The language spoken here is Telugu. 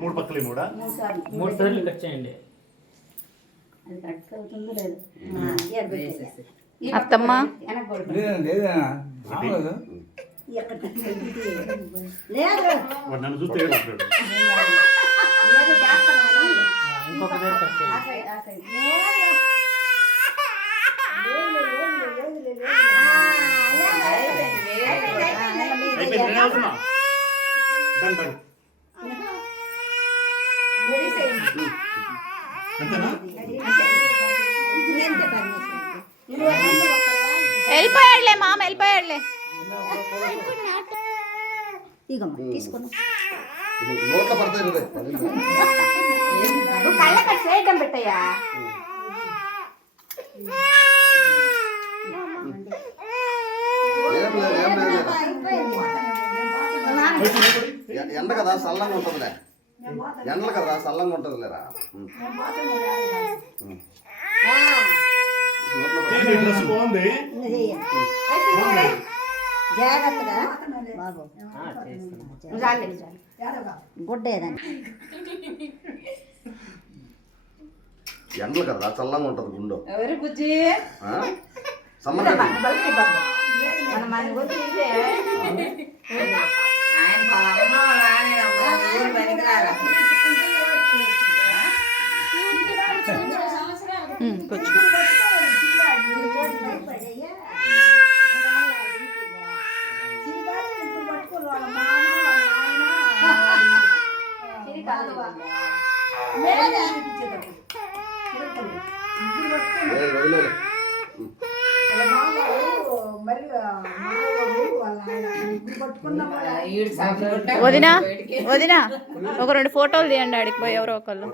మూడు పక్కలు మూడా మూడు సార్లు కట్ చేయండి. అత్తమ్మ నన్ను చూస్తే ఇంకొక దగ్గర కట్ చేయండి. వెళ్ళిపోయాడులే మామ, వెళ్ళిపోయాడులే. నోట్లో పడతాయి కళ్ళ చేయడం పెట్టయ్యా. ఎండ కదా చల్లంగా ఉంటుందిలే, ఎండలు కదా చల్లంగా ఉంటుందిలేరా. బాగుంది జాగ్రత్తగా బాబు గుడ్డేదని ఎండలు కదా చల్లంగా ఉంటుంది గుండె. ఎవరి బుజ్జి సమ్మర్ వదినా వదినా ఒక 2 ఫోటోలు తీయండి. ఆడికి పోయి ఎవరో ఒకళ్ళు.